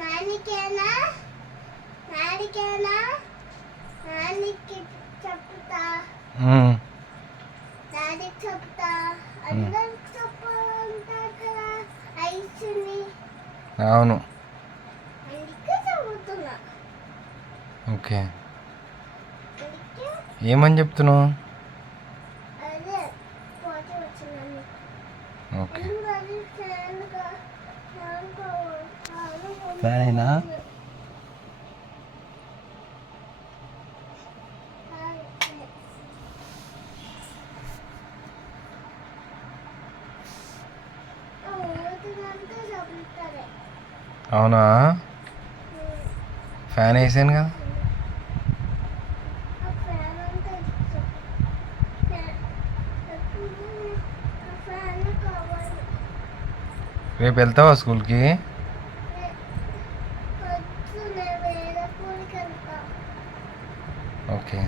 నానికేనా నానికేనా నానికి చెప్తా డాడీ చెప్తా అందరికి చెప్పాలంటారు కదా ఐసుని. అవును. అందుకే చదువుతున్నా. ఓకే. ఏమని చెప్తున్నావు? అదే పోటీ వచ్చిందని. ఓకే. ఫ్యానేనా? అవునా? ఫ్యాన్ వేసాను కదా. రేపు వెళ్తావా స్కూల్కి? ఓకే.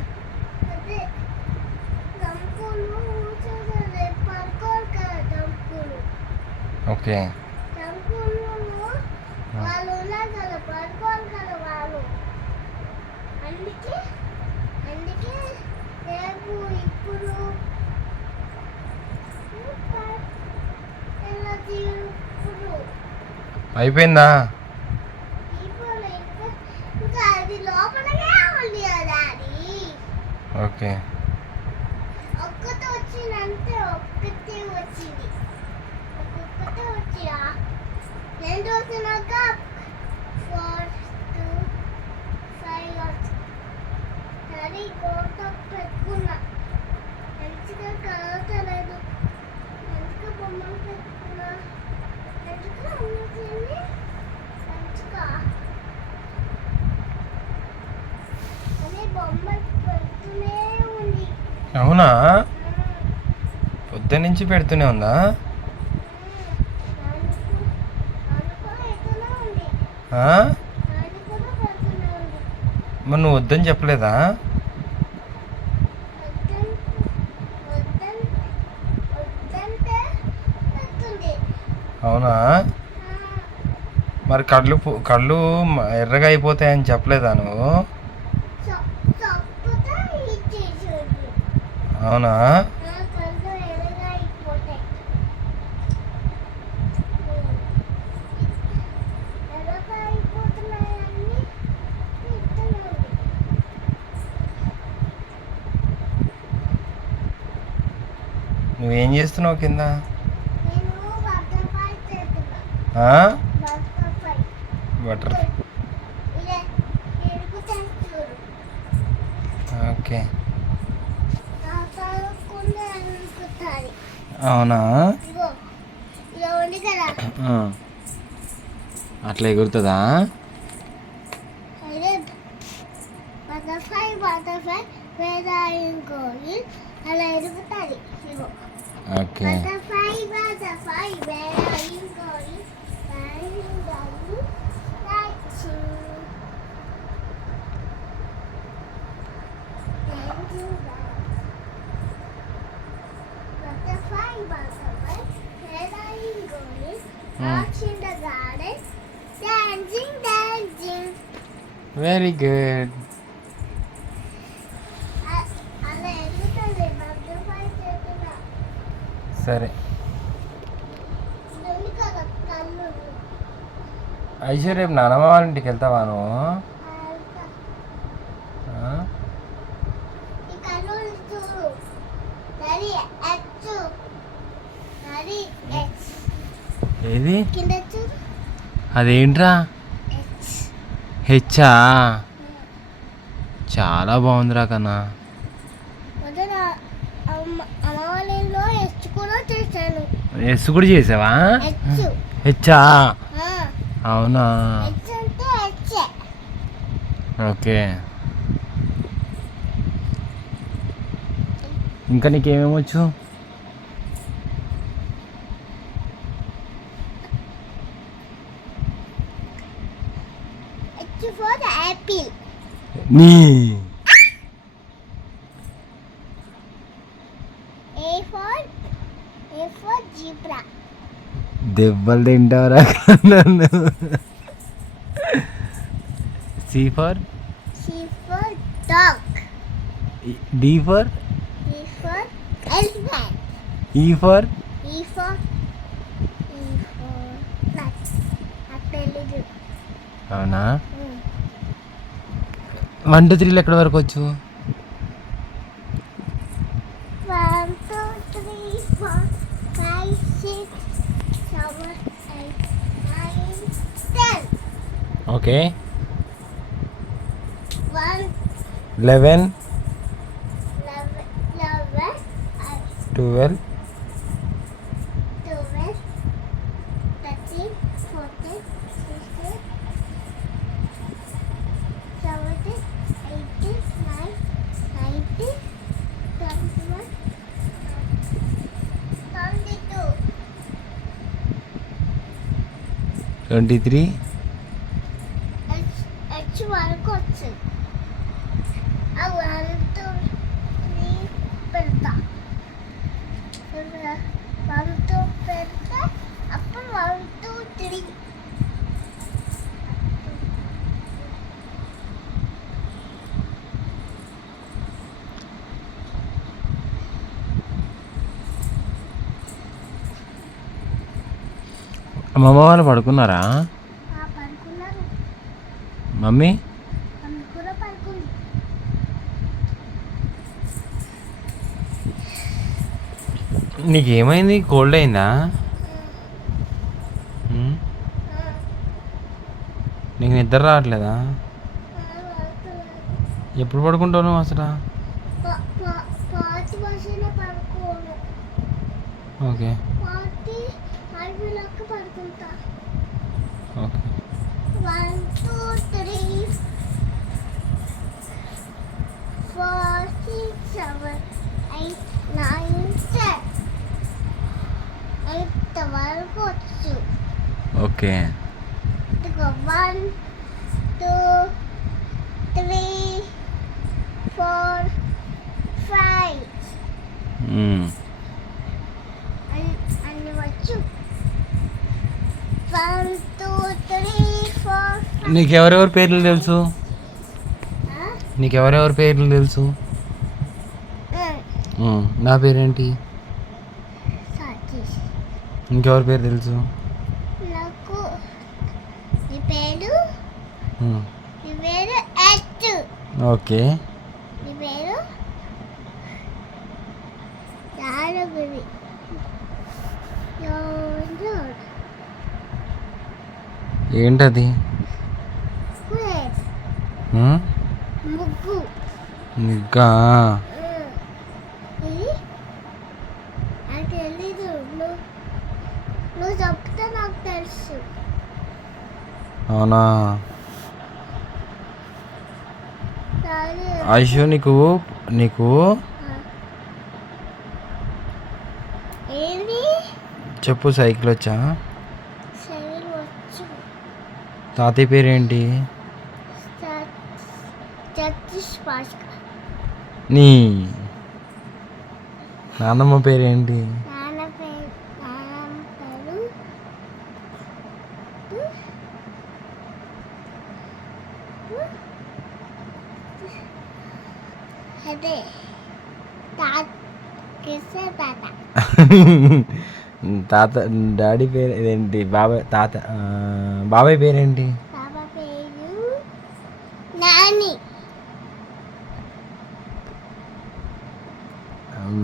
ఓకే. అయిపోయిందా? ఓకే. ఒక్కటే వచ్చిందంటే ఒక్కటే వచ్చింది. ఒక్కటే వచ్చిరా రెండు వచ్చినాక 4 2 5 సరే గోట పెట్టుకున్నా. మంచిగా కలవతలేదు. మంచిగా బొమ్మలు పెట్టుకున్నా. మంచిగా అమ్ముతుంది. మంచిగా అని బొమ్మలు పెడుతూనే ఉంది. అవునా? పొద్దు నుంచి పెడుతూనే ఉందా? మరి నువ్వు వద్దని చెప్పలేదా? అవునా? మరి కళ్ళు ఎర్రగా అయిపోతాయని చెప్పలేదా నువ్వు? అవునా? నువ్వేం చేస్తున్నావు కింద? బటర్. ఓకే. అవునా? అట్లా ఎగురుతుందా? అలా ఎరుగుతుంది. ఓకే. Very good. సరే. ఐశ్వర్య రేపు నానమ్మ వాళ్ళ ఇంటికి వెళ్తావా నువ్వు? ఏది? అదేంట్రా? హెచ్చా? చాలా బాగుందిరా కన్నా. ఎస్ కూడా చేసావా? హెచ్చా? అవునా? ఓకే. ఇంకా నీకేమేమొచ్చు? నీ దెబ్బలు తింటావరా నన్ను? C for C for dog. D for E for elephant. E for E for nut. తెలీదు. అవునా 1 2 3 ఎక్కడి వరకు వచ్చు? 1 2 3 4 5 6 7 8 9 10. ఓకే 1 11 11 12 12 13 14 16 17 18 19 21 22 23 H వరకు వచ్చు. ఆ 1 2 3 పెడతా. 1 2 పెడితే అప్పుడు 1 2 3. అమ్మమ్మ వాళ్ళు పడుకున్నారా? పడుకున్నారు. మమ్మీ మమ్మీ కూడా పడుకుంది. నీకేమైంది? కోల్డ్ అయిందా? నీకు నిద్ర రావట్లేదా? ఎప్పుడు పడుకుంటావు నువ్వు అసలు? పాతి వర్షంలో పడుకోను. ఓకే పాతి అడవిలోకి పడుకుంటా. ఓకే 1 2 3 4 6 7 8 9 10. 8 వరకు వచ్చు. ఓకే 1 2 3 4 5 అన్ని వచ్చు. 1 2 3 4 5. నీకెవరెవరి పేర్లు తెలుసు? నీకెవరెవరి పేర్లు తెలుసు? నా పేరేంటి? సతీష్. ఇంకెవరి పేరు తెలుసు? నాకు నీ పేరు ఎట్. ఓకే నీ పేరు యాదగిరి. ఏంటది? ముగ్గు. ఇంకా ఇది నాకు తెలీదు. నువ్వు చెప్తే నాకు తెలుసు. అవునా? సరే. ఐషు నీకు నీకు ఏంటి? చెప్పు. సైకిల్ వచ్చా? సైకిల్ వచ్చు. తాతయ్య పేరేంటి? సతీష్ భాస్కర్. నీ నాన్నమ్మ పేరేంటి? నాన్న పేరు అదే తాత. తాత డాడీ పేరు ఇదేంటి? బాబాయ్ బాబాయ్ పేరేంటి? బాబా పేరు నాని.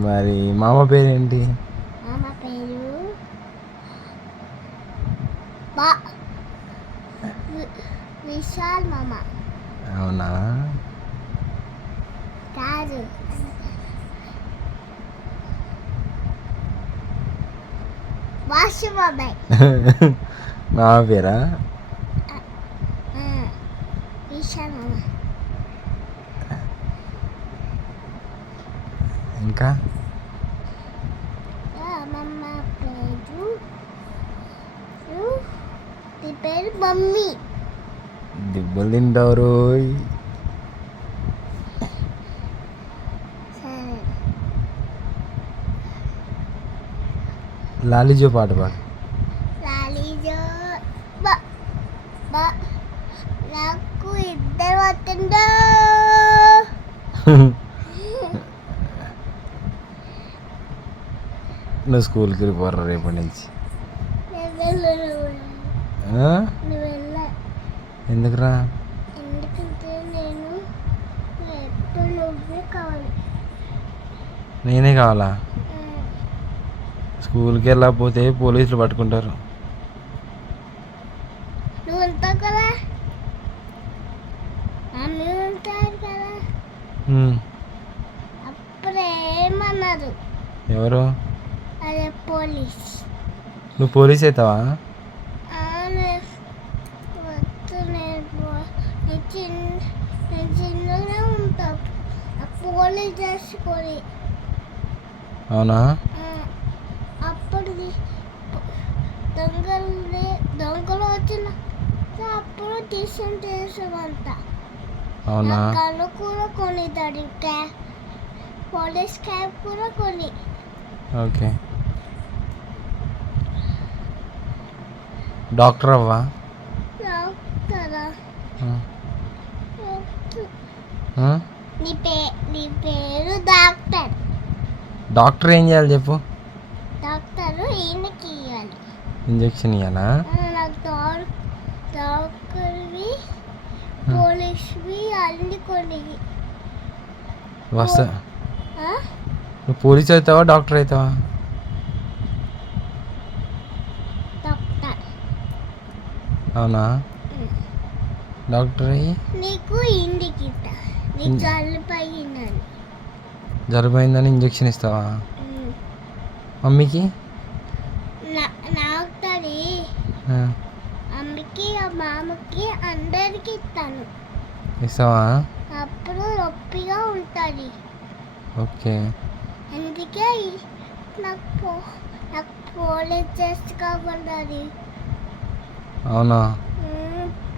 మరి మామ పేరేంటి? మామ పేరు విశాల్ మామ. అవునా? కాదు, వాసు బాబాయ్. మామ పేరా? విశాల్ మామ. ఇంకా అమ్మమ్మ పేరు నీ పేరు మమ్మీ. దిబ్బలు తింటారు. సరే. లాలిజో పాట పాడు. లాలిజో నాకు పోతుందో నువ్వు స్కూల్కి వెళ్ళిపోరా రేపటి నుంచి. ఆ? నువ్వు వెళ్ళ ఎందుకురా? ఎందుకంటే నేను ఎప్పుడు నువ్వే కావాలి. నేనే కావాలా? స్కూల్కి వెళ్ళకపోతే పోలీసులు పట్టుకుంటారు. నువ్వు ఉంటావు కదా, మమ్మీ ఉంటారు కదా, అప్పుడు ఏమన్నారు? ఎవరు? అదే పోలీస్. నువ్వు పోలీస్ అవుతావా? వద్దు, నేను చిన్నగా ఉంటా. పోలీస్ చేసుకొని అవునా? అప్పుడు దొంగలు వచ్చిన అప్పుడు తీసుకుంటేసామంట. అవునా? కళ్ళు కూడా కొనిద్దాడు, పోలీస్ క్యాబ్ కూడా కొని. ఓకే. డాక్టర్ అవ్వా? డాక్టరా? నీ పేరు డాక్టర్. డాక్టర్ ఏం చేయాలి చెప్పు? డాక్టర్ ఈయనకి ఇవ్వాలి. ఇంజెక్షన్ ఇవ్వాలా? నాకు డాక్టర్వి పోలీస్వి అన్ని కొని వస్తా. నువ్వు పోలీస్ అవుతావా డాక్టర్ అవుతావా? డాక్టర్. అవునా? డాక్టర్ అయ్యి నీకు ఇంటికి నీ జలుబైందని. జలుబైందని ఇంజెక్షన్ ఇస్తావా? మమ్మీకి? డాక్టరీ అమ్మకి మామకి అందరికి ఇస్తాను. ఇస్తావా? అప్పుడు నొప్పిగా ఉంటుంది. ఓకే. అందుకే నాకు పోలీస్ టెస్ట్ కావాలి. అవునా?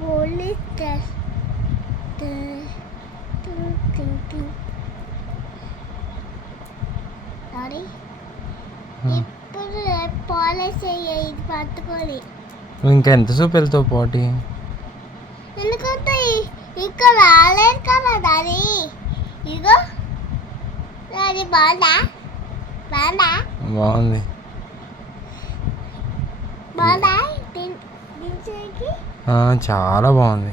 Police test. సారీ, ఇప్పుడు పోలీస్ ఇది పట్టుకొని. నువ్వు ఇంకా ఎంతసేపు వెళ్తావు పోటీ? ఎందుకంటే ఇంకా రాలేదు కదా డాడీ. ఇగో డాడీ, బాగుందా? బాగుందా? బాగుంది. బాగుందా? దించేకి చాలా బాగుంది.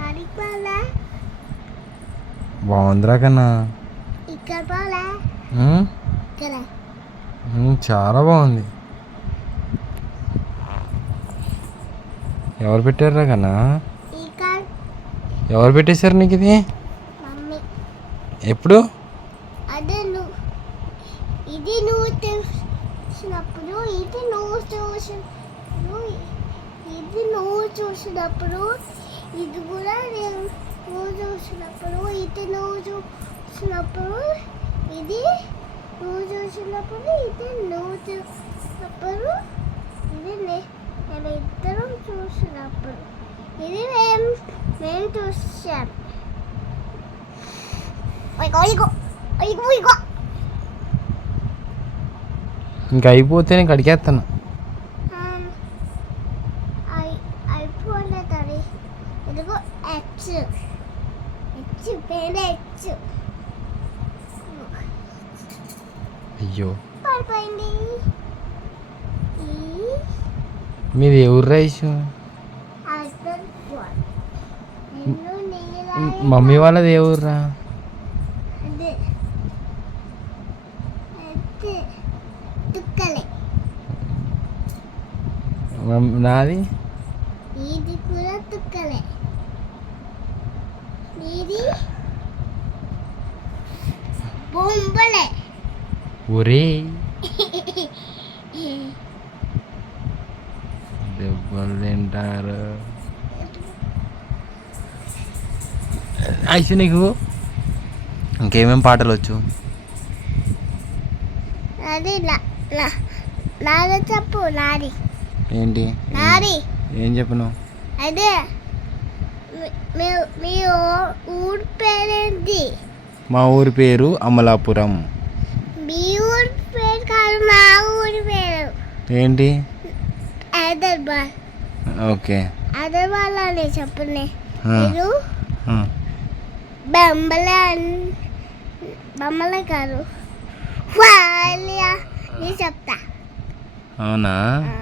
కాడికి బాగుందా? బాగుందిరా కన్నా. ఇక్కడ బాగుందా? ఇక్కడ చాలా బాగుంది. ఎవరు పెట్టారా కన్నా? ఇక్కడ ఎవరు పెట్టేశారు నీకు ఇది? మమ్మీ. ఎప్పుడు? అదే ఇది నువ్వు చూసినప్పుడు, ఇది నువ్వు చూసినప్పుడు, ఇది కూడా నువ్వు చూసినప్పుడు, ఇది నువ్వు చూసినప్పుడు, ఇది నువ్వు చూసినప్పుడు, ఇది నువ్వు చూసినప్పుడు, ఇది మేము ఇద్దరం చూసినప్పుడు, ఇది మేము చూసాం. ఇంకా అయిపోతే నేను కడిగేస్తాను. అయిపోలేదు. ఇదిగో హెచ్ పేరు హెచ్. అయ్యో పడిపోయింది. మీది ఎవరు రైస్? మమ్మీ వాళ్ళది ఏ ఊర్రా? నాది ఇది కూడా తుక్కలే. ఇది బొంబలే. ఒరే దెబ్బలు తింటారు. అయితే నీకు ఇంకేమేమి పాటలు వచ్చు? అది నాది చెప్పు. నాది ఏంటి? నాది ఏం చెప్పను? అదే మీ ఊరి పేరేంటి? మా ఊరి పేరు అమలాపురం. మీ ఊరి పేరు కాదు, మా ఊరి పేరు ఏంటి? హైదరాబాద్. ఓకే. హైదరాబాద్ అని చెప్పండి. మీరు బొమ్మలే కాదు వాళ్ళ నీ చెప్తా అవునా ఆ.